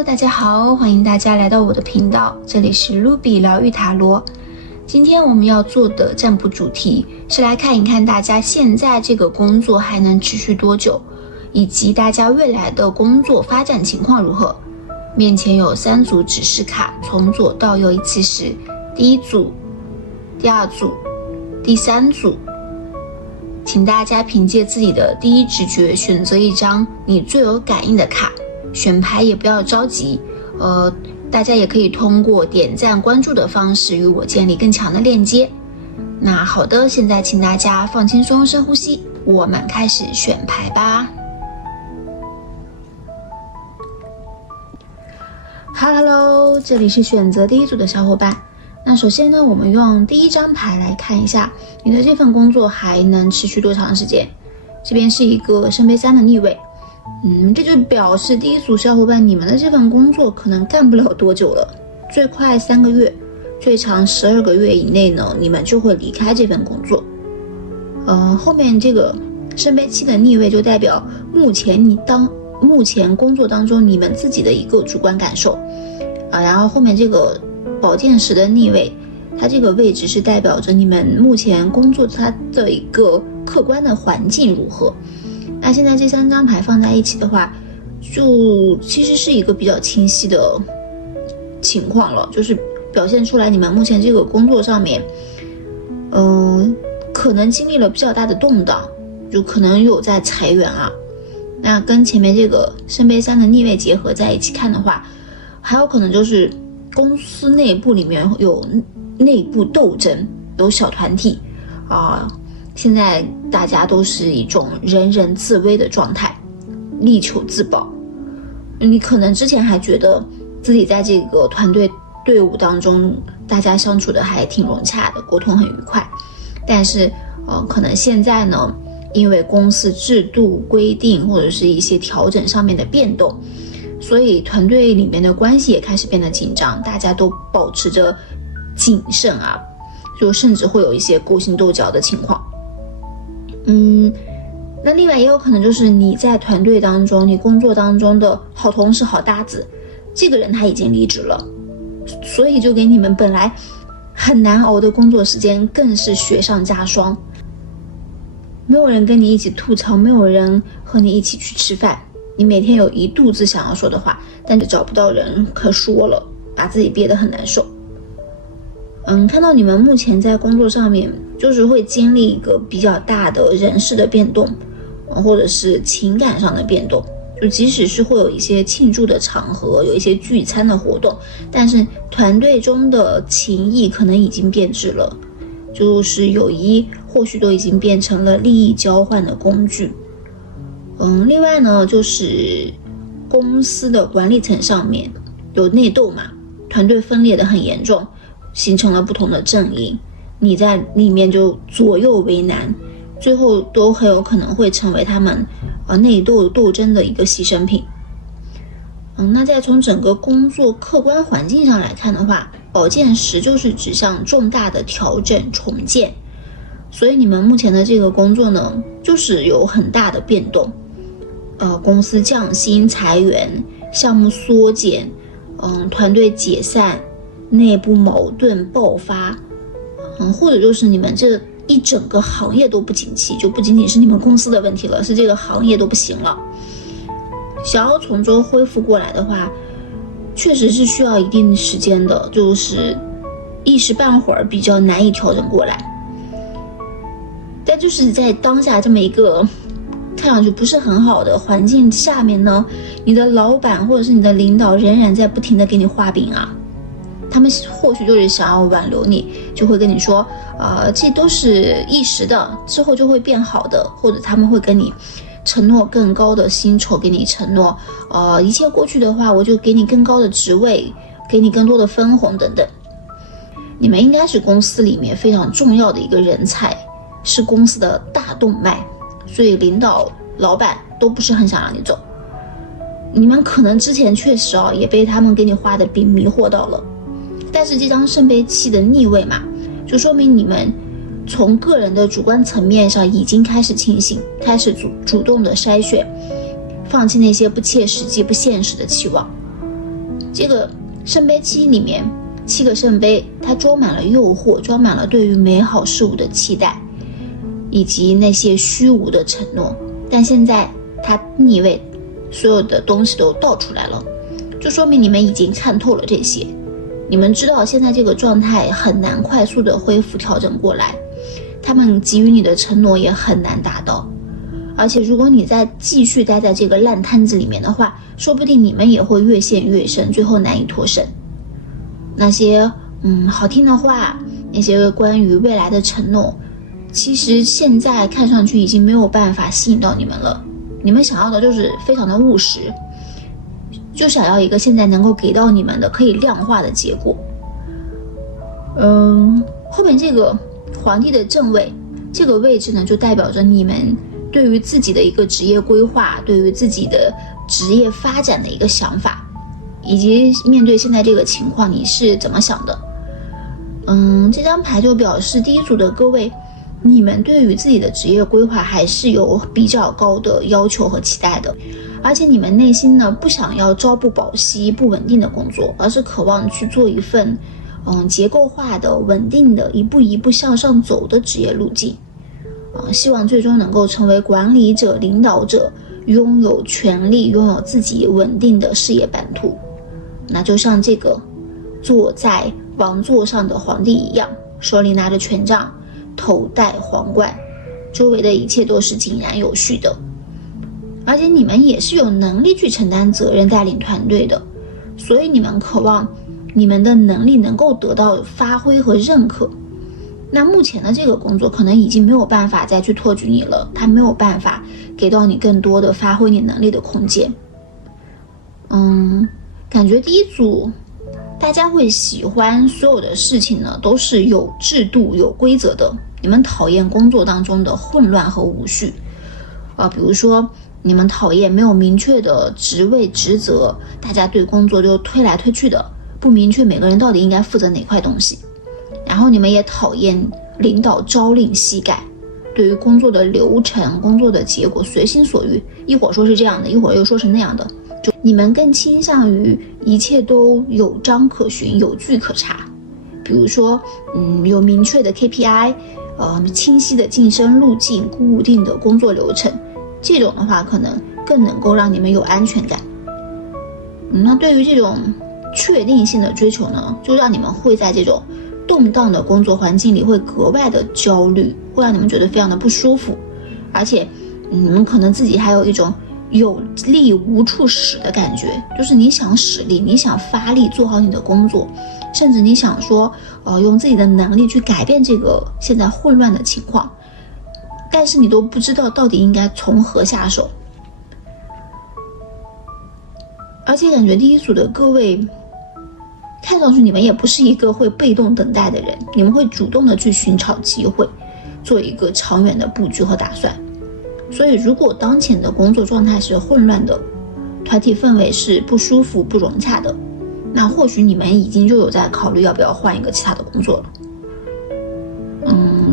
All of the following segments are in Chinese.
Hello， 大家好，欢迎大家来到我的频道，这里是 Ruby 疗愈塔罗。今天我们要做的占卜主题是来看一看大家现在这个工作还能持续多久，以及大家未来的工作发展情况如何。面前有3组指示卡，从左到右一起是第1组、第2组、第3组。请大家凭借自己的第一直觉选择一张你最有感应的卡，选牌也不要着急，大家也可以通过点赞关注的方式与我建立更强的链接。那好的，现在请大家放轻松，深呼吸，我们开始选牌吧。Hello， 这里是选择第1组的小伙伴。那首先呢，我们用第1张牌来看一下你的这份工作还能持续多长时间。这边是一个圣杯3的逆位，这就表示第1组小伙伴你们的这份工作可能干不了多久了，最快3个月，最长12个月以内呢，你们就会离开这份工作。后面这个圣杯7的逆位就代表目前工作当中你们自己的一个主观感受然后后面这个宝剑10的逆位，它这个位置是代表着你们目前工作它的一个客观的环境如何。那现在这3张牌放在一起的话，就其实是一个比较清晰的情况了，就是表现出来你们目前这个工作上面可能经历了比较大的动荡，就可能有在裁员那跟前面这个圣杯3的逆位结合在一起看的话，还有可能就是公司内部里面有内部斗争，有小团体现在大家都是一种人人自危的状态，力求自保。你可能之前还觉得自己在这个队伍当中大家相处的还挺融洽的，沟通很愉快，但是可能现在呢，因为公司制度规定或者是一些调整上面的变动，所以团队里面的关系也开始变得紧张，大家都保持着谨慎就甚至会有一些勾心斗角的情况。那另外也有可能就是你在团队当中，你工作当中的好同事好搭子，这个人他已经离职了，所以就给你们本来很难熬的工作时间更是雪上加霜。没有人跟你一起吐槽，没有人和你一起去吃饭，你每天有一肚子想要说的话，但是找不到人可说了，把自己憋得很难受。看到你们目前在工作上面就是会经历一个比较大的人事的变动，或者是情感上的变动，就即使是会有一些庆祝的场合，有一些聚餐的活动，但是团队中的情谊可能已经变质了，就是友谊或许都已经变成了利益交换的工具。另外呢，就是公司的管理层上面有内斗嘛，团队分裂的很严重，形成了不同的阵营，你在里面就左右为难，最后都很有可能会成为他们内斗斗争的一个牺牲品。那再从整个工作客观环境上来看的话，宝剑10就是指向重大的调整重建，所以你们目前的这个工作呢，就是有很大的变动，公司降薪裁员，项目缩减，团队解散，内部矛盾爆发，或者就是你们这一整个行业都不景气，就不仅仅是你们公司的问题了，是这个行业都不行了。想要从中恢复过来的话，确实是需要一定时间的，就是一时半会儿比较难以调整过来。但就是在当下这么一个看上去不是很好的环境下面呢，你的老板或者是你的领导仍然在不停的给你画饼他们或许就是想要挽留你，就会跟你说这都是一时的，之后就会变好的，或者他们会跟你承诺更高的薪酬，给你承诺一切过去的话我就给你更高的职位，给你更多的分红等等。你们应该是公司里面非常重要的一个人才，是公司的大动脉，所以领导老板都不是很想让你走。你们可能之前确实也被他们给你画的饼迷惑到了，但是这张圣杯7的逆位嘛，就说明你们从个人的主观层面上已经开始清醒，开始主动的筛选，放弃那些不切实际不现实的期望。这个圣杯七里面7个圣杯，它装满了诱惑，装满了对于美好事物的期待，以及那些虚无的承诺。但现在它逆位，所有的东西都倒出来了，就说明你们已经看透了这些。你们知道现在这个状态很难快速的恢复调整过来，他们给予你的承诺也很难达到。而且如果你再继续待在这个烂摊子里面的话，说不定你们也会越陷越深，最后难以脱身。那些好听的话，那些关于未来的承诺，其实现在看上去已经没有办法吸引到你们了。你们想要的就是非常的务实，就想要一个现在能够给到你们的可以量化的结果。后面这个皇帝的正位，这个位置呢，就代表着你们对于自己的一个职业规划，对于自己的职业发展的一个想法，以及面对现在这个情况你是怎么想的。这张牌就表示第一组的各位，你们对于自己的职业规划还是有比较高的要求和期待的，而且你们内心呢不想要朝不保夕不稳定的工作，而是渴望去做一份结构化的稳定的一步一步向上走的职业路径，希望最终能够成为管理者领导者，拥有权力，拥有自己稳定的事业版图。那就像这个坐在王座上的皇帝一样，手里拿着权杖，头戴皇冠，周围的一切都是井然有序的。而且你们也是有能力去承担责任带领团队的，所以你们渴望你们的能力能够得到发挥和认可。那目前的这个工作可能已经没有办法再去托举你了，它没有办法给到你更多的发挥你能力的空间。感觉第一组大家会喜欢所有的事情呢都是有制度有规则的，你们讨厌工作当中的混乱和无序比如说你们讨厌没有明确的职位职责，大家对工作就推来推去的，不明确每个人到底应该负责哪块东西。然后你们也讨厌领导朝令夕改，对于工作的流程工作的结果随心所欲，一会儿说是这样的，一会儿又说是那样的，就你们更倾向于一切都有章可循有据可查。比如说有明确的 KPI，清晰的晋升路径，固定的工作流程，这种的话可能更能够让你们有安全感。那对于这种确定性的追求呢，就让你们会在这种动荡的工作环境里会格外的焦虑，会让你们觉得非常的不舒服。而且你们可能自己还有一种有力无处使的感觉，就是你想使力，你想发力做好你的工作，甚至你想说用自己的能力去改变这个现在混乱的情况，但是你都不知道到底应该从何下手。而且感觉第一组的各位看上去你们也不是一个会被动等待的人，你们会主动的去寻找机会，做一个长远的布局和打算。所以如果当前的工作状态是混乱的，团体氛围是不舒服不融洽的，那或许你们已经就有在考虑要不要换一个其他的工作了。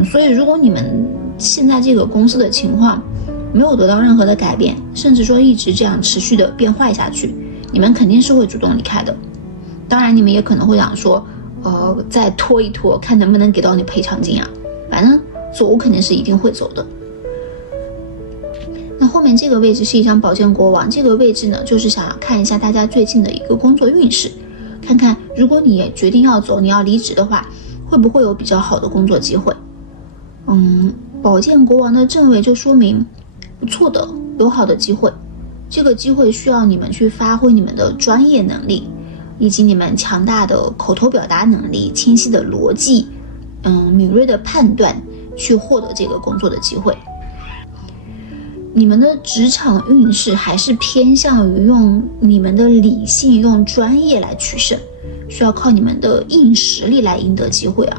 所以如果你们现在这个公司的情况没有得到任何的改变，甚至说一直这样持续的变坏下去，你们肯定是会主动离开的。当然你们也可能会想说再拖一拖，看能不能给到你赔偿金啊，反正走肯定是一定会走的。那后面这个位置是一张宝剑国王，这个位置呢就是想要看一下大家最近的一个工作运势，看看如果你也决定要走，你要离职的话，会不会有比较好的工作机会。宝剑国王的正位就说明不错的有好的机会，这个机会需要你们去发挥你们的专业能力，以及你们强大的口头表达能力，清晰的逻辑，敏锐的判断，去获得这个工作的机会。你们的职场运势还是偏向于用你们的理性用专业来取胜，需要靠你们的硬实力来赢得机会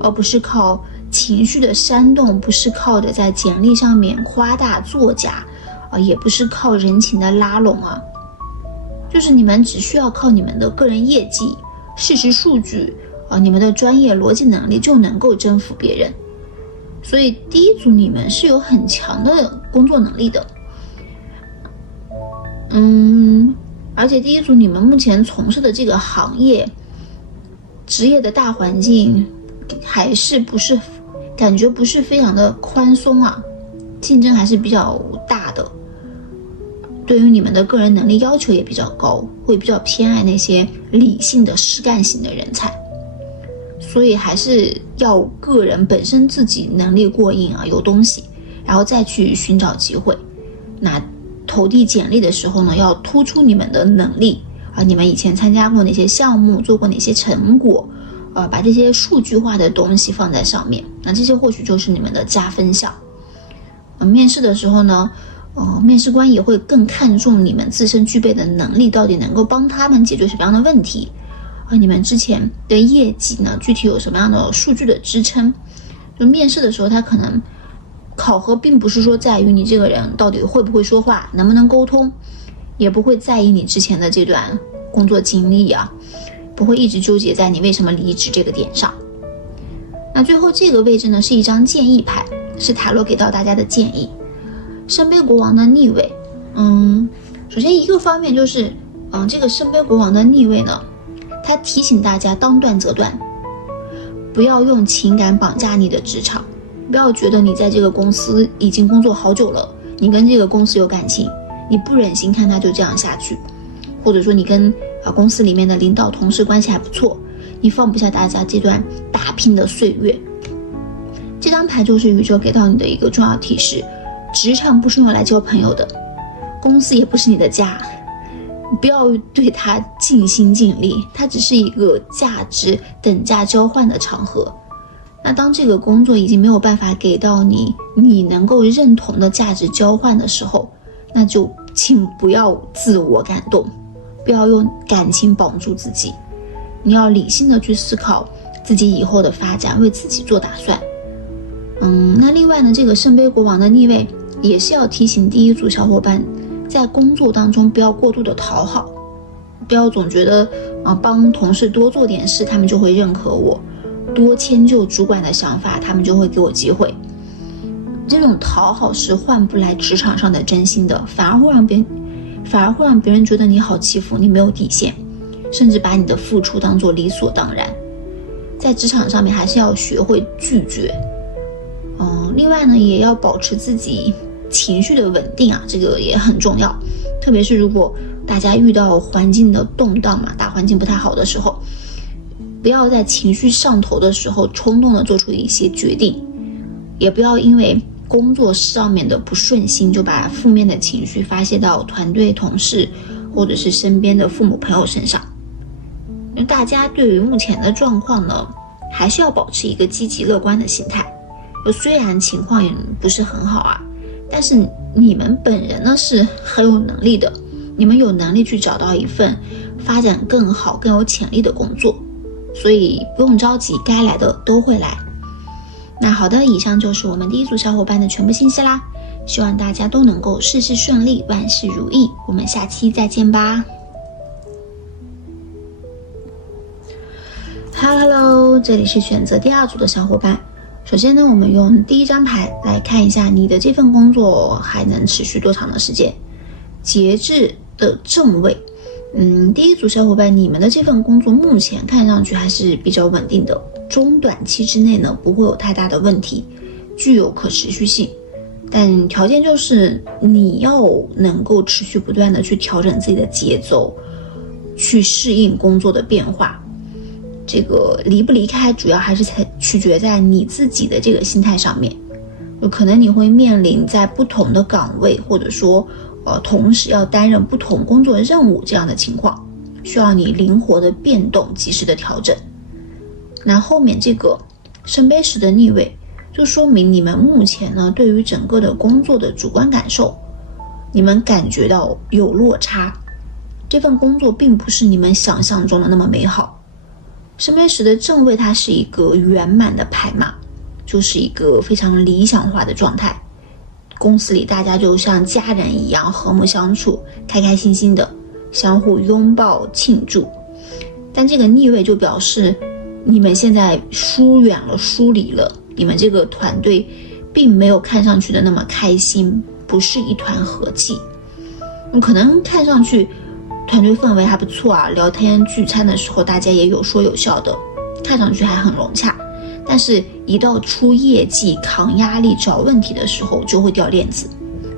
而不是靠情绪的煽动，不是靠着在简历上面夸大作假也不是靠人情的拉拢就是你们只需要靠你们的个人业绩、事实数据你们的专业逻辑能力就能够征服别人。所以第一组你们是有很强的工作能力的。而且第一组你们目前从事的这个行业职业的大环境还是感觉不是非常的宽松啊，竞争还是比较大的，对于你们的个人能力要求也比较高，会比较偏爱那些理性的实干型的人才，所以还是要个人本身自己能力过硬啊，有东西，然后再去寻找机会。那投递简历的时候呢，要突出你们的能力啊，你们以前参加过哪些项目，做过哪些成果，把这些数据化的东西放在上面，那这些或许就是你们的加分项。面试的时候呢，面试官也会更看重你们自身具备的能力，到底能够帮他们解决什么样的问题，你们之前的业绩呢，具体有什么样的数据的支撑。就面试的时候，他可能考核并不是说在于你这个人到底会不会说话，能不能沟通，也不会在意你之前的这段工作经历啊，不会一直纠结在你为什么离职这个点上。那最后这个位置呢，是一张建议牌，是塔罗给到大家的建议。圣杯国王的逆位，首先一个方面就是，这个圣杯国王的逆位呢，它提醒大家当断则断，不要用情感绑架你的职场，不要觉得你在这个公司已经工作好久了，你跟这个公司有感情，你不忍心看它就这样下去，或者说你跟公司里面的领导同事关系还不错，你放不下大家这段打拼的岁月。这张牌就是宇宙给到你的一个重要提示，职场不是用来交朋友的，公司也不是你的家，不要对它尽心尽力，它只是一个价值等价交换的场合。那当这个工作已经没有办法给到你能够认同的价值交换的时候，那就请不要自我感动，不要用感情绑住自己，你要理性的去思考自己以后的发展，为自己做打算。那另外呢，这个圣杯国王的逆位也是要提醒第一组小伙伴，在工作当中不要过度的讨好，不要总觉得帮同事多做点事他们就会认可我，多迁就主管的想法他们就会给我机会。这种讨好是换不来职场上的真心的，反而会让别人觉得你好欺负，你没有底线，甚至把你的付出当作理所当然。在职场上面还是要学会拒绝。另外呢，也要保持自己情绪的稳定啊，这个也很重要。特别是如果大家遇到环境的动荡嘛，大环境不太好的时候，不要在情绪上头的时候冲动的做出一些决定，也不要因为工作上面的不顺心就把负面的情绪发泄到团队同事或者是身边的父母朋友身上。大家对于目前的状况呢，还是要保持一个积极乐观的心态。虽然情况也不是很好啊，但是你们本人呢是很有能力的，你们有能力去找到一份发展更好更有潜力的工作，所以不用着急，该来的都会来。那好的，以上就是我们第一组小伙伴的全部信息啦，希望大家都能够事事顺利，万事如意，我们下期再见吧。Hello， 这里是选择第二组的小伙伴。首先呢，我们用第一张牌来看一下你的这份工作还能持续多长的时间。节制的正位，第一组小伙伴，你们的这份工作目前看上去还是比较稳定的，中短期之内呢不会有太大的问题，具有可持续性。但条件就是你要能够持续不断的去调整自己的节奏，去适应工作的变化。这个离不离开主要还是取决在你自己的这个心态上面。有可能你会面临在不同的岗位，或者说同时要担任不同工作任务这样的情况，需要你灵活的变动，及时的调整。那后面这个圣杯十的逆位就说明你们目前呢对于整个的工作的主观感受，你们感觉到有落差，这份工作并不是你们想象中的那么美好。圣杯十的正位它是一个圆满的牌嘛，就是一个非常理想化的状态，公司里大家就像家人一样和睦相处，开开心心的相互拥抱庆祝。但这个逆位就表示你们现在疏远了，疏离了，你们这个团队并没有看上去的那么开心，不是一团和气。可能看上去团队氛围还不错啊，聊天聚餐的时候大家也有说有笑的，看上去还很融洽。但是一到出业绩、扛压力、找问题的时候，就会掉链子，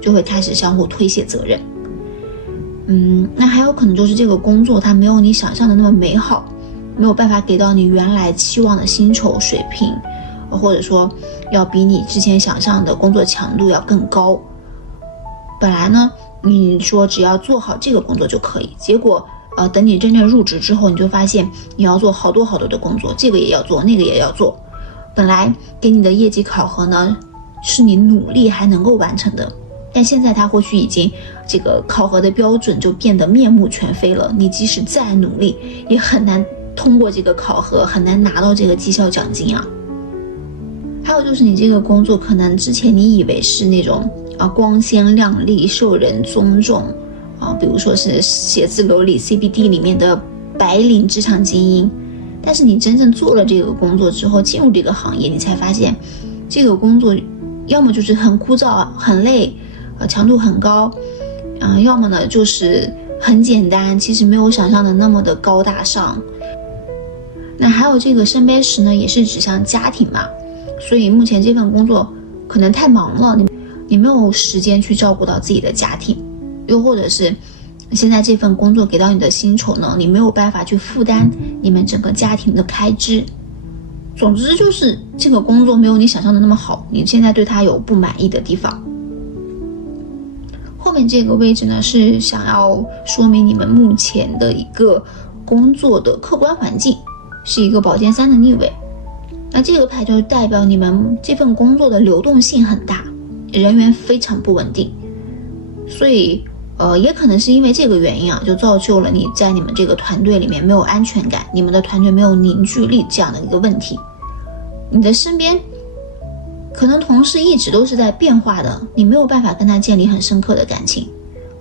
就会开始相互推卸责任。那还有可能就是这个工作它没有你想象的那么美好，没有办法给到你原来期望的薪酬水平，或者说要比你之前想象的工作强度要更高。本来呢，你说只要做好这个工作就可以，结果等你真正入职之后，你就发现你要做好多好多的工作，这个也要做，那个也要做。本来给你的业绩考核呢，是你努力还能够完成的，但现在它或许已经这个考核的标准就变得面目全非了，你即使再努力也很难通过这个考核，很难拿到这个绩效奖金啊。还有就是你这个工作可能之前你以为是那种光鲜亮丽、受人尊重比如说是写字楼里 CBD 里面的白领职场精英，但是你真正做了这个工作之后，进入这个行业，你才发现这个工作要么就是很枯燥、很累，强度很高，要么呢就是很简单，其实没有想象的那么的高大上。那还有这个圣杯十呢，也是指向家庭嘛，所以目前这份工作可能太忙了，你没有时间去照顾到自己的家庭，又或者是现在这份工作给到你的薪酬呢，你没有办法去负担你们整个家庭的开支。总之就是这个工作没有你想象的那么好，你现在对它有不满意的地方。后面这个位置呢，是想要说明你们目前的一个工作的客观环境，是一个宝剑三的逆位。那这个牌就代表你们这份工作的流动性很大，人员非常不稳定，所以也可能是因为这个原因就造就了你在你们这个团队里面没有安全感，你们的团队没有凝聚力这样的一个问题。你的身边可能同事一直都是在变化的，你没有办法跟他建立很深刻的感情，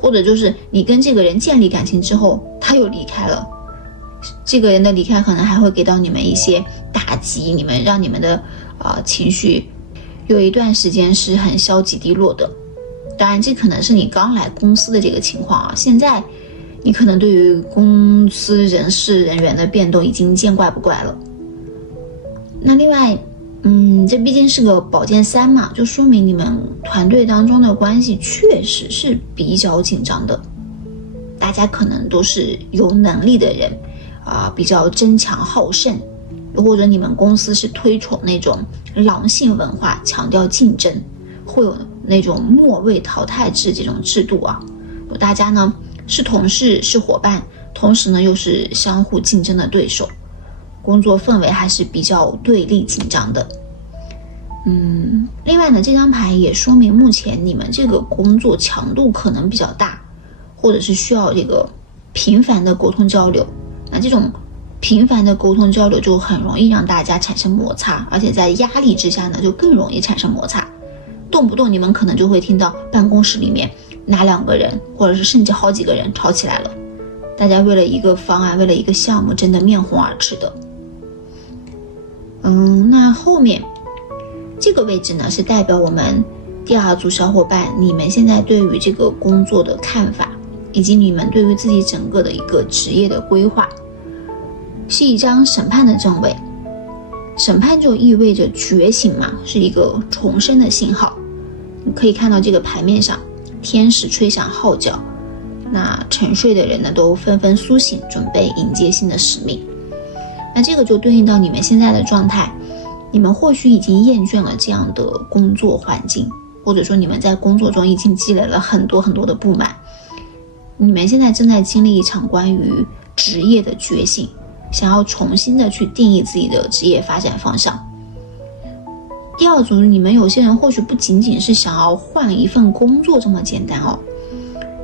或者就是你跟这个人建立感情之后，他又离开了，这个人的离开可能还会给到你们一些打击，你们让你们的情绪有一段时间是很消极低落的。当然这可能是你刚来公司的这个情况现在你可能对于公司人事人员的变动已经见怪不怪了。那另外这毕竟是个宝剑三嘛，就说明你们团队当中的关系确实是比较紧张的，大家可能都是有能力的人比较争强好胜，或者你们公司是推崇那种狼性文化，强调竞争，会有那种末位淘汰制这种制度大家呢是同事是伙伴，同时呢又是相互竞争的对手，工作氛围还是比较对立紧张的。另外呢，这张牌也说明目前你们这个工作强度可能比较大，或者是需要这个频繁的沟通交流。那这种频繁的沟通交流就很容易让大家产生摩擦，而且在压力之下呢就更容易产生摩擦，动不动你们可能就会听到办公室里面哪两个人或者是甚至好几个人吵起来了，大家为了一个方案，为了一个项目争得面红耳赤的。那后面这个位置呢是代表我们第二组小伙伴你们现在对于这个工作的看法，以及你们对于自己整个的一个职业的规划，是一张审判的正位。审判就意味着觉醒嘛，是一个重生的信号。你可以看到这个牌面上，天使吹响号角，那沉睡的人呢都纷纷苏醒，准备迎接新的使命。那这个就对应到你们现在的状态，你们或许已经厌倦了这样的工作环境，或者说你们在工作中已经积累了很多很多的不满，你们现在正在经历一场关于职业的觉醒，想要重新的去定义自己的职业发展方向。第二组你们有些人或许不仅仅是想要换一份工作这么简单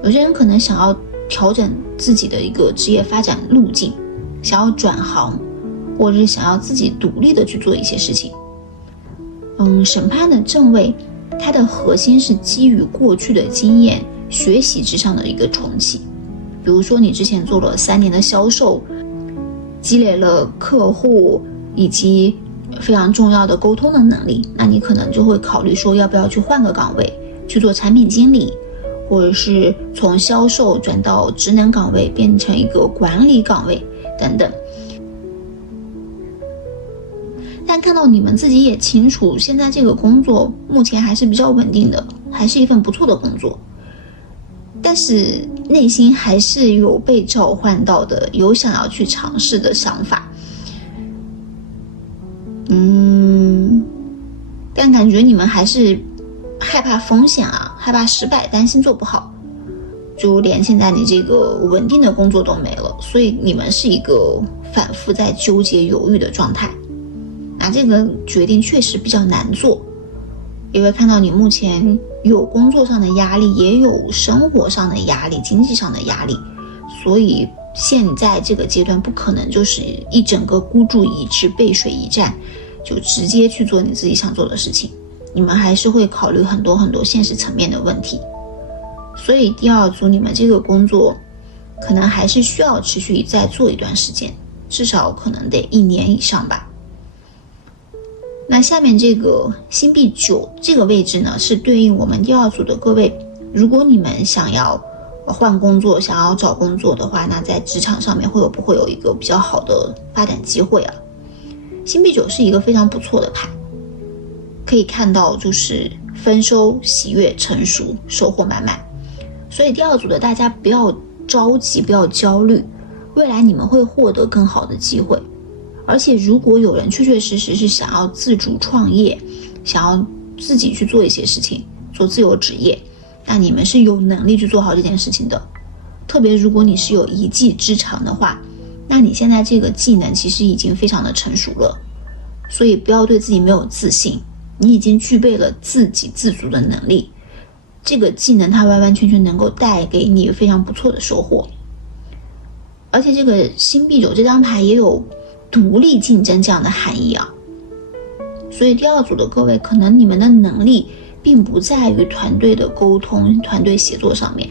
有些人可能想要调整自己的一个职业发展路径，想要转行，或者是想要自己独立的去做一些事情。审判的正位，它的核心是基于过去的经验学习之上的一个重启。比如说你之前做了3年的销售，积累了客户以及非常重要的沟通的能力，那你可能就会考虑说要不要去换个岗位去做产品经理，或者是从销售转到职能岗位变成一个管理岗位等等。但看到你们自己也清楚，现在这个工作目前还是比较稳定的，还是一份不错的工作，但是内心还是有被召唤到的，有想要去尝试的想法。但感觉你们还是害怕风险啊，害怕失败，担心做不好，就连现在你这个稳定的工作都没了，所以你们是一个反复在纠结犹豫的状态。那这个决定确实比较难做，因为看到你目前有工作上的压力，也有生活上的压力，经济上的压力，所以现在这个阶段不可能就是一整个孤注一掷，背水一战，就直接去做你自己想做的事情。你们还是会考虑很多很多现实层面的问题，所以第二组你们这个工作可能还是需要持续再做一段时间，至少可能得1年以上吧。那下面这个星币9这个位置呢，是对应我们第二组的各位，如果你们想要换工作，想要找工作的话，那在职场上面不会有一个比较好的发展机会啊？星币9是一个非常不错的牌，可以看到就是丰收、喜悦、成熟、收获满满。所以第二组的大家不要着急，不要焦虑，未来你们会获得更好的机会。而且如果有人确确实实是想要自主创业，想要自己去做一些事情，做自由职业，那你们是有能力去做好这件事情的。特别如果你是有一技之长的话，那你现在这个技能其实已经非常的成熟了，所以不要对自己没有自信，你已经具备了自给自足的能力，这个技能它完完全全能够带给你非常不错的收获。而且这个星币9这张牌也有独立竞争这样的含义啊，所以第二组的各位可能你们的能力并不在于团队的沟通、团队协作上面，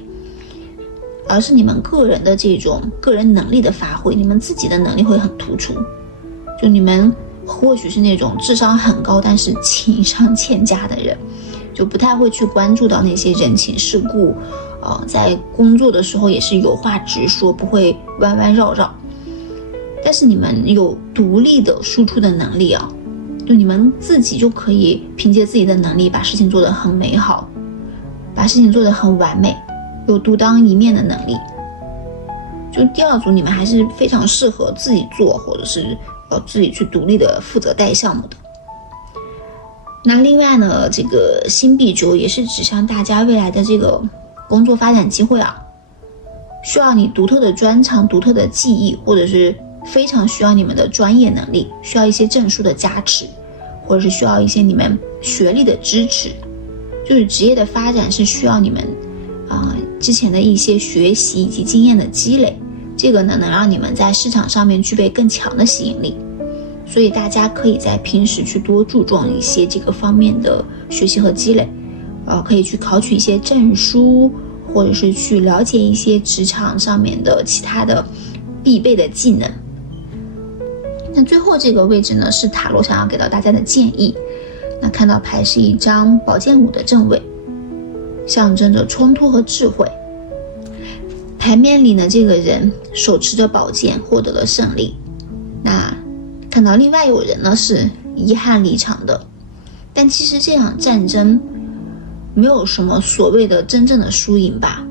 而是你们个人的这种个人能力的发挥，你们自己的能力会很突出。就你们或许是那种智商很高但是情商欠佳的人，就不太会去关注到那些人情世故，在工作的时候也是有话直说，不会弯弯绕绕。但是你们有独立的输出的能力啊，就你们自己就可以凭借自己的能力把事情做得很美好，把事情做得很完美，有独当一面的能力。就第二组你们还是非常适合自己做，或者是自己去独立的负责带项目的。那另外呢，这个星币9也是指向大家未来的这个工作发展机会啊，需要你独特的专长、独特的技艺，或者是非常需要你们的专业能力，需要一些证书的加持，或者是需要一些你们学历的支持。就是职业的发展是需要你们之前的一些学习以及经验的积累，这个呢能让你们在市场上面具备更强的吸引力。所以大家可以在平时去多注重一些这个方面的学习和积累，可以去考取一些证书，或者是去了解一些职场上面的其他的必备的技能。那最后这个位置呢，是塔罗想要给到大家的建议。那看到牌是一张宝剑5的正位，象征着冲突和智慧。牌面里呢，这个人手持着宝剑获得了胜利。那看到另外有人呢是遗憾离场的。但其实这场战争没有什么所谓的真正的输赢吧，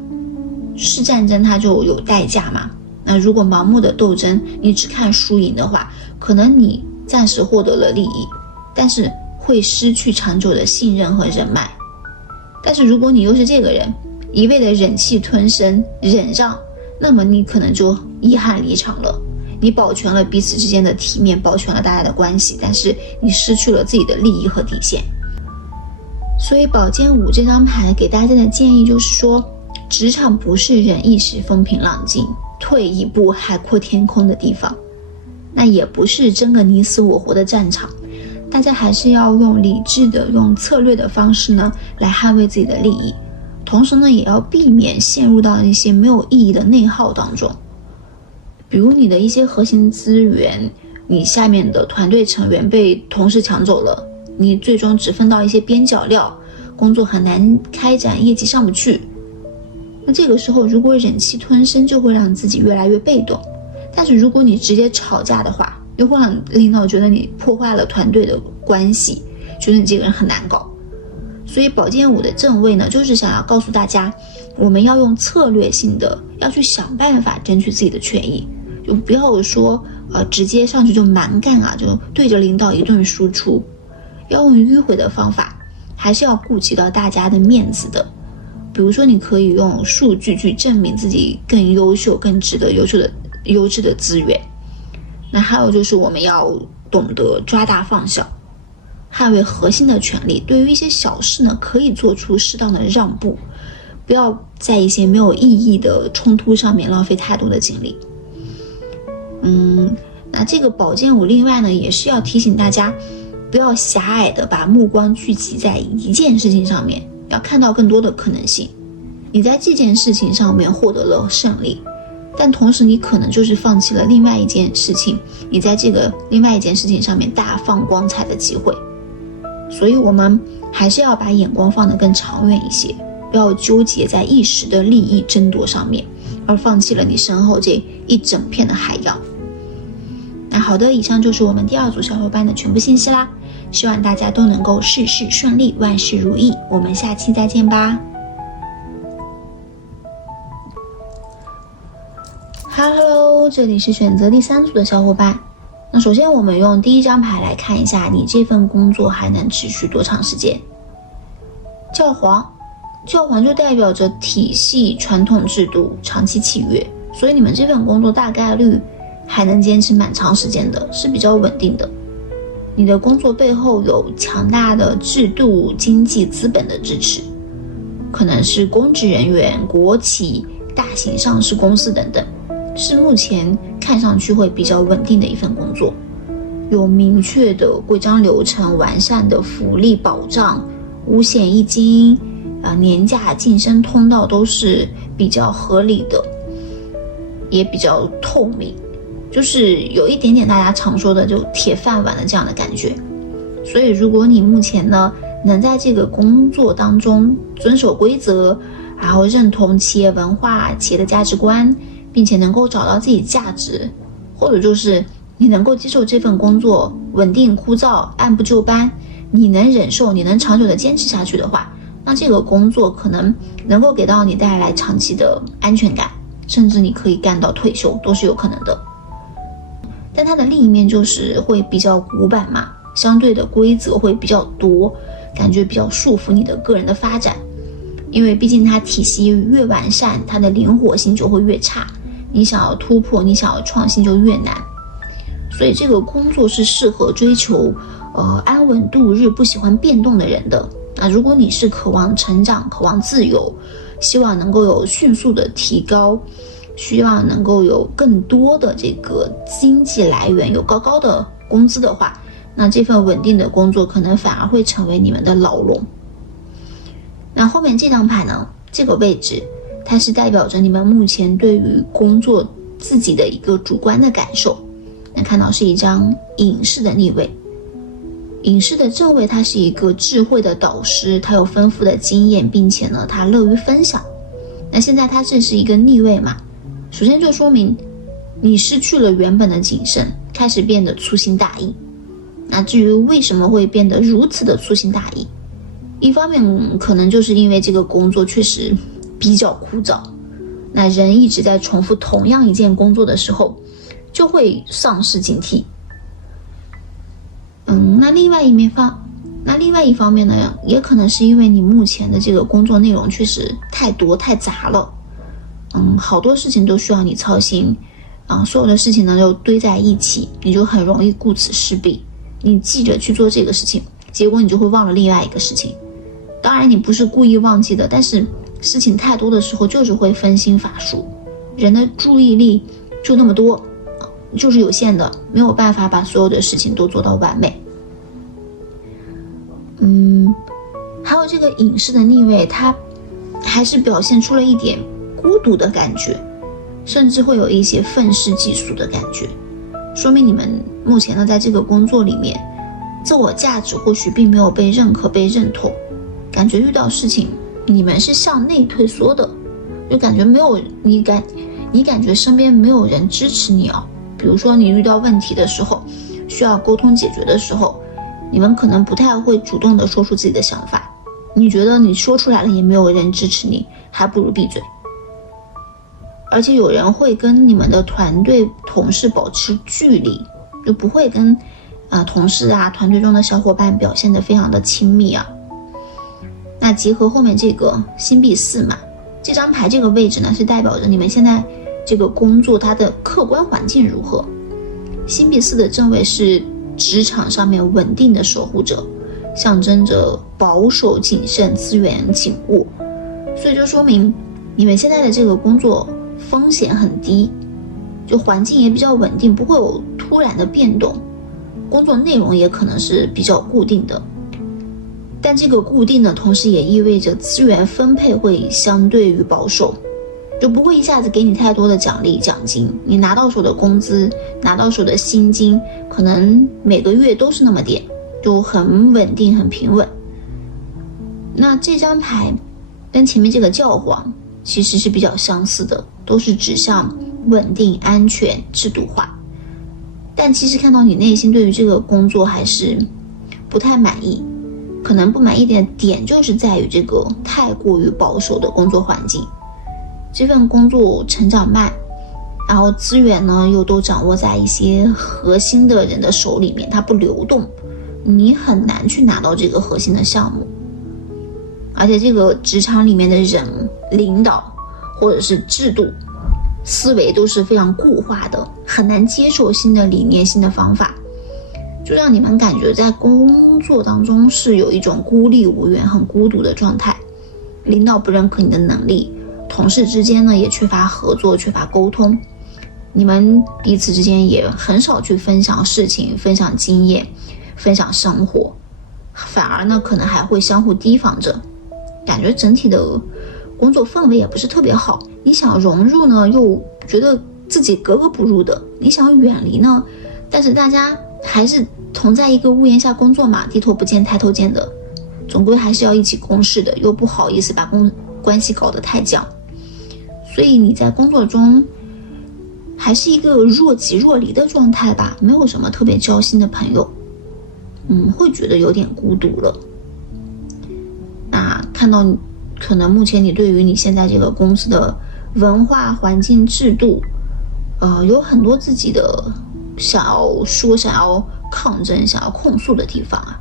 是战争它就有代价嘛。那如果盲目的斗争，你只看输赢的话，可能你暂时获得了利益，但是会失去长久的信任和人脉。但是如果你又是这个人，一味的忍气吞声、忍让，那么你可能就遗憾离场了。你保全了彼此之间的体面，保全了大家的关系，但是你失去了自己的利益和底线。所以宝剑5这张牌给大家的建议就是说，职场不是人一时风平浪静，退一步海阔天空的地方，那也不是争个你死我活的战场。大家还是要用理智的、用策略的方式呢，来捍卫自己的利益，同时呢，也要避免陷入到一些没有意义的内耗当中。比如你的一些核心资源，你下面的团队成员被同事抢走了，你最终只分到一些边角料，工作很难开展，业绩上不去，那这个时候如果忍气吞声，就会让自己越来越被动。但是如果你直接吵架的话，又会让领导觉得你破坏了团队的关系，觉得你这个人很难搞。所以宝剑五的正位呢，就是想要告诉大家，我们要用策略性的，要去想办法争取自己的权益，就不要说直接上去就蛮干啊，就对着领导一顿输出，要用迂回的方法，还是要顾及到大家的面子的。比如说你可以用数据去证明自己更优秀，更值得优质的资源。那还有就是我们要懂得抓大放小，捍卫核心的权利。对于一些小事呢，可以做出适当的让步，不要在一些没有意义的冲突上面浪费太多的精力。那这个宝剑五另外呢，也是要提醒大家，不要狭隘的把目光聚集在一件事情上面，要看到更多的可能性。你在这件事情上面获得了胜利，但同时你可能就是放弃了另外一件事情，你在这个另外一件事情上面大放光彩的机会。所以我们还是要把眼光放得更长远一些，不要纠结在一时的利益争夺上面，而放弃了你身后这一整片的海洋。那好的，以上就是我们第二组小伙伴的全部信息啦，希望大家都能够事事顺利，万事如意。我们下期再见吧。Hello， 这里是选择第三组的小伙伴。那首先我们用第一张牌来看一下，你这份工作还能持续多长时间？教皇就代表着体系、传统制度、长期契约，所以你们这份工作大概率还能坚持蛮长时间的，是比较稳定的。你的工作背后有强大的制度、经济资本的支持，可能是公职人员、国企、大型上市公司等等，是目前看上去会比较稳定的一份工作，有明确的规章流程、完善的福利保障、五险一金、年假、晋升通道都是比较合理的，也比较透明，就是有一点点大家常说的就铁饭碗的这样的感觉。所以如果你目前呢能在这个工作当中遵守规则，然后认同企业文化、企业的价值观，并且能够找到自己价值，或者就是你能够接受这份工作稳定枯燥、按部就班，你能忍受，你能长久的坚持下去的话，那这个工作可能能够给到你带来长期的安全感，甚至你可以干到退休都是有可能的。但它的另一面就是会比较古板嘛，相对的规则会比较多，感觉比较束缚你的个人的发展，因为毕竟它体系越完善，它的灵活性就会越差，你想要突破，你想要创新就越难。所以这个工作是适合追求安稳度日、不喜欢变动的人的。那如果你是渴望成长、渴望自由，希望能够有迅速的提高，希望能够有更多的这个经济来源，有高高的工资的话，那这份稳定的工作可能反而会成为你们的牢笼。那后面这张牌呢，这个位置它是代表着你们目前对于工作自己的一个主观的感受。能看到是一张隐士的逆位，隐士的正位它是一个智慧的导师，他有丰富的经验，并且呢他乐于分享。那现在它这是一个逆位嘛，首先就说明你失去了原本的谨慎，开始变得粗心大意。那至于为什么会变得如此的粗心大意，一方面可能就是因为这个工作确实比较枯燥，那人一直在重复同样一件工作的时候，就会丧失警惕。那另外一方面呢，也可能是因为你目前的这个工作内容确实太多太杂了，好多事情都需要你操心，所有的事情呢就堆在一起，你就很容易顾此失彼。你记着去做这个事情，结果你就会忘了另外一个事情。当然你不是故意忘记的，但是事情太多的时候就是会分心乏术，人的注意力就那么多，就是有限的，没有办法把所有的事情都做到完美。还有这个隐士的逆位，它还是表现出了一点孤独的感觉，甚至会有一些愤世嫉俗的感觉，说明你们目前呢在这个工作里面，自我价值或许并没有被认可、被认同，感觉遇到事情你们是向内退缩的，就感觉没有你感觉身边没有人支持你啊。比如说你遇到问题的时候，需要沟通解决的时候，你们可能不太会主动的说出自己的想法，你觉得你说出来了也没有人支持你，还不如闭嘴。而且有人会跟你们的团队同事保持距离，就不会跟同事啊团队中的小伙伴表现得非常的亲密啊。那结合后面这个星币4嘛，这张牌这个位置呢是代表着你们现在这个工作它的客观环境如何。星币4的正位是职场上面稳定的守护者，象征着保守谨慎，资源紧握，所以就说明你们现在的这个工作风险很低，就环境也比较稳定，不会有突然的变动，工作内容也可能是比较固定的。但这个固定呢，同时也意味着资源分配会相对于保守，就不会一下子给你太多的奖励奖金，你拿到手的工资，拿到手的薪金可能每个月都是那么点，就很稳定很平稳。那这张牌跟前面这个教皇其实是比较相似的，都是指向稳定安全制度化。但其实看到你内心对于这个工作还是不太满意，可能不满意的点就是在于这个太过于保守的工作环境。这份工作成长慢，然后资源呢又都掌握在一些核心的人的手里面，它不流动，你很难去拿到这个核心的项目。而且这个职场里面的人领导或者是制度思维都是非常固化的，很难接受新的理念新的方法，就让你们感觉在工作当中是有一种孤立无援很孤独的状态。领导不认可你的能力，同事之间呢也缺乏合作缺乏沟通，你们彼此之间也很少去分享事情分享经验分享生活，反而呢可能还会相互提防着，感觉整体的工作氛围也不是特别好。你想融入呢又觉得自己格格不入的，你想远离呢，但是大家还是同在一个屋檐下工作嘛，低头不见抬头见的，总归还是要一起共事的，又不好意思把关系搞得太僵，所以你在工作中还是一个若即若离的状态吧，没有什么特别交心的朋友，会觉得有点孤独了。那看到可能目前你对于你现在这个公司的文化环境制度有很多自己的想要说想要抗争想要控诉的地方啊。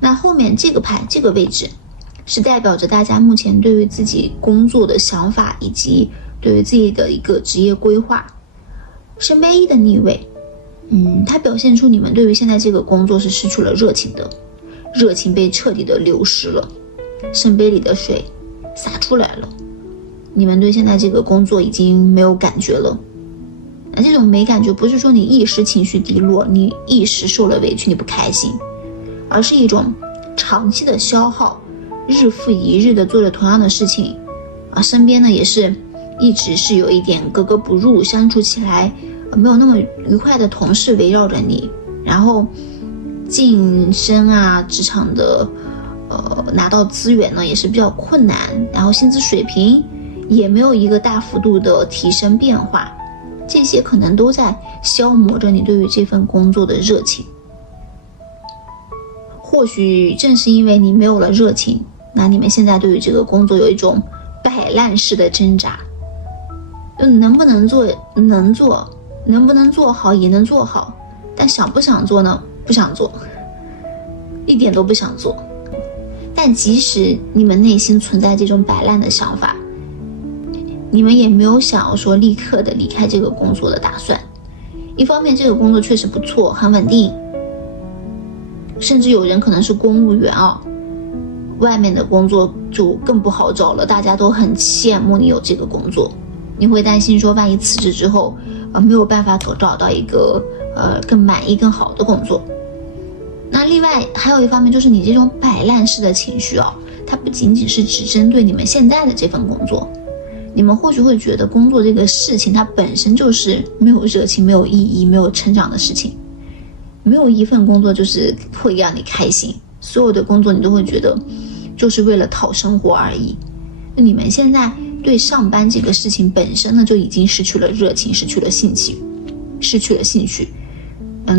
那后面这个牌这个位置是代表着大家目前对于自己工作的想法以及对于自己的一个职业规划。圣杯1的逆位它表现出你们对于现在这个工作是失去了热情的，热情被彻底的流失了，圣杯里的水洒出来了，你们对现在这个工作已经没有感觉了。那这种没感觉不是说你一时情绪低落，你一时受了委屈你不开心，而是一种长期的消耗，日复一日的做着同样的事情身边呢也是一直是有一点格格不入，相处起来没有那么愉快的同事围绕着你，然后晋升职场的拿到资源呢也是比较困难，然后薪资水平也没有一个大幅度的提升变化，这些可能都在消磨着你对于这份工作的热情。或许正是因为你没有了热情，那你们现在对于这个工作有一种摆烂式的挣扎，能不能做能做，能不能做好也能做好，但想不想做呢？不想做，一点都不想做。但即使你们内心存在这种摆烂的想法，你们也没有想要说立刻的离开这个工作的打算。一方面这个工作确实不错很稳定，甚至有人可能是公务员外面的工作就更不好找了，大家都很羡慕你有这个工作，你会担心说万一辞职之后没有办法找到一个更满意更好的工作。那另外还有一方面就是你这种摆烂式的情绪它不仅仅是只针对你们现在的这份工作，你们或许会觉得工作这个事情它本身就是没有热情没有意义没有成长的事情，没有一份工作就是会让你开心，所有的工作你都会觉得就是为了讨生活而已，你们现在对上班这个事情本身呢，就已经失去了热情，失去了兴趣。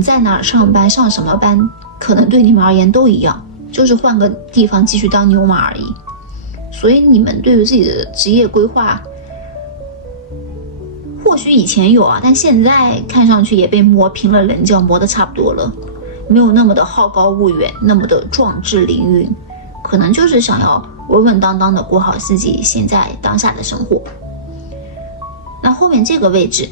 在哪儿上班，上什么班，可能对你们而言都一样，就是换个地方继续当牛马而已。所以你们对于自己的职业规划，或许以前有啊，但现在看上去也被磨平了棱角，磨得差不多了，没有那么的好高骛远，那么的壮志凌云，可能就是想要稳稳当当的过好自己现在当下的生活。那后面这个位置，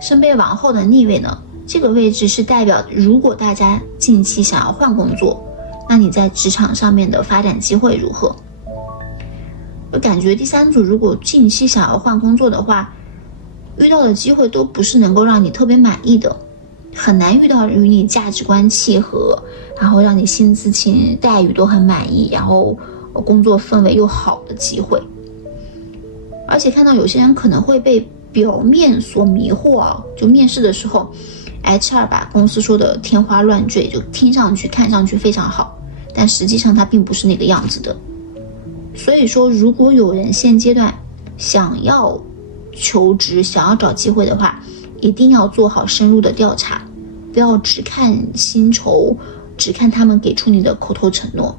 圣杯王后的逆位呢，这个位置是代表如果大家近期想要换工作，那你在职场上面的发展机会如何？我感觉第三组如果近期想要换工作的话，遇到的机会都不是能够让你特别满意的，很难遇到与你价值观契合，然后让你薪资待遇都很满意，然后工作氛围又好的机会。而且看到有些人可能会被表面所迷惑啊，就面试的时候 HR 把公司说的天花乱坠，就听上去看上去非常好，但实际上它并不是那个样子的。所以说如果有人现阶段想要求职，想要找机会的话，一定要做好深入的调查，不要只看薪酬，只看他们给出你的口头承诺。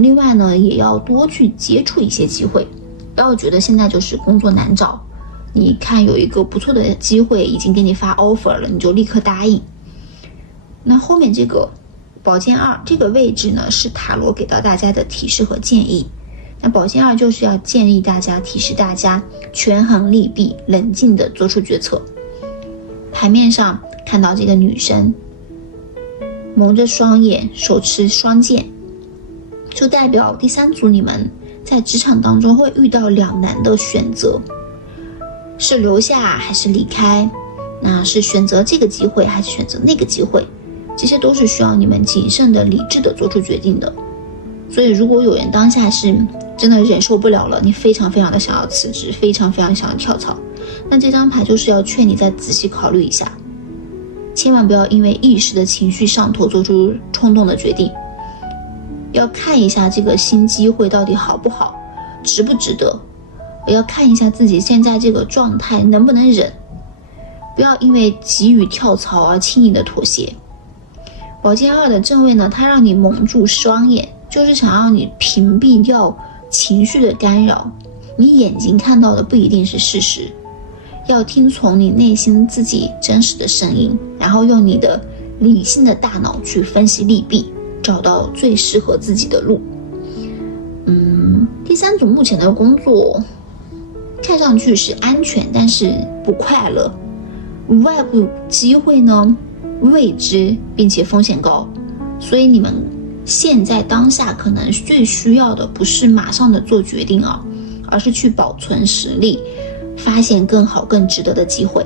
另外呢，也要多去接触一些机会，不要觉得现在就是工作难找，你看有一个不错的机会已经给你发 offer 了，你就立刻答应。那后面这个宝剑2这个位置呢，是塔罗给到大家的提示和建议。那宝剑2就是要建议大家，提示大家权衡利弊，冷静地做出决策。牌面上看到这个女生蒙着双眼，手持双剑，就代表第三组你们在职场当中会遇到两难的选择，是留下还是离开，那是选择这个机会还是选择那个机会，这些都是需要你们谨慎的理智的做出决定的。所以如果有人当下是真的忍受不了了，你非常非常的想要辞职，非常非常想要跳槽，那这张牌就是要劝你再仔细考虑一下，千万不要因为一时的情绪上头做出冲动的决定，要看一下这个新机会到底好不好，值不值得，要看一下自己现在这个状态能不能忍，不要因为急于跳槽而轻易的妥协。宝剑2的正位呢，它让你蒙住双眼，就是想让你屏蔽掉情绪的干扰，你眼睛看到的不一定是事实，要听从你内心自己真实的声音，然后用你的理性的大脑去分析利弊，找到最适合自己的路。第三组目前的工作看上去是安全，但是不快乐。外部机会呢未知，并且风险高，所以你们现在当下可能最需要的不是马上的做决定啊，而是去保存实力，发现更好更值得的机会。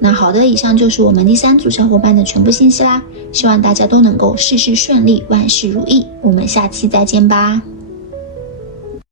那好的，以上就是我们第三组小伙伴的全部信息啦，希望大家都能够事事顺利，万事如意，我们下期再见吧。